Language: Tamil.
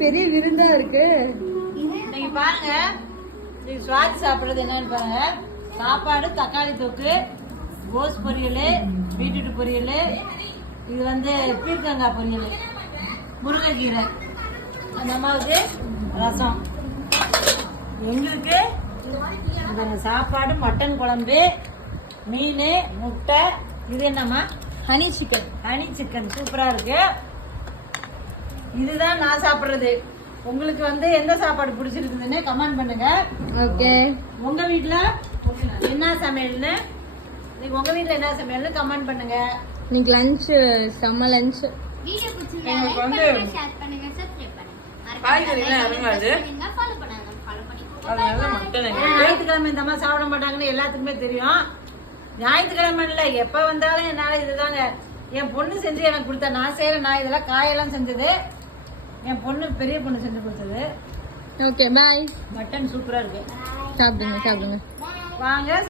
பெரிய விருந்தா இருக்கு. நீங்க பாருங்க, நீங்க சுவாதி சாப்பிடுறது என்னன்னு பாருங்க. சாப்பாடு, தக்காளி தொக்கு, கோஸ் பொரியல், பீட்ரூட் பொரியல், இது வந்து பீர்க்கங்காய் பொரியல், முருங்கைக்கீரை, அந்த அம்மாவுக்கு ரசம், எங்களுக்கு சாப்பாடு, மட்டன் குழம்பு, மீன், முட்டை, இது என்னம்மா ஹனி சிக்கன். ஹனி சிக்கன் சூப்பரா இருக்கு. இதுதான் நான் சாப்பிடுறது. உங்களுக்கு வந்து எந்த சாப்பாடு பிடிச்சிருக்குதுன்னு கமெண்ட் பண்ணுங்க. ஓகே, உங்க வீட்ல என்ன சமையல்னு, உங்க வீட்ல என்ன சமையல்னு கமெண்ட் பண்ணுங்க. இன்னைக்கு லஞ்ச் செம்ம லஞ்ச். வீடியோ பிடிச்சிருந்தா எனக்கு லைக் வந்து பண்ணுங்க, ஷேர் பண்ணுங்க, சப்ஸ்கிரைப் பண்ணுங்க. காய்கறிலாம் இறங்காது. ஃபாலோ பண்ணுங்க, ஃபாலோ பண்ணிக்கோங்க. அதனால மட்டன் ஞாயிற்றுக்கிழமை இந்த மாதிரி சாப்பிட மாட்டாங்கன்னு எல்லாத்துக்குமே தெரியும். ஞாயிற்றுக்கிழமை இல்லை, எப்ப வந்தாலும் என்னால இதுதாங்க. என் பொண்ணு செஞ்சு எனக்கு கொடுத்தா, நான் செய்யறேன். நான் இதெல்லாம் காயெல்லாம் செஞ்சது என் பொண்ணு, பெரிய பொண்ணு செஞ்சு கொடுத்தது. ஓகே, பாய். மட்டன் சூப்பரா இருக்கு. சாப்பிடுங்க சாப்பிடுங்க. வாங்க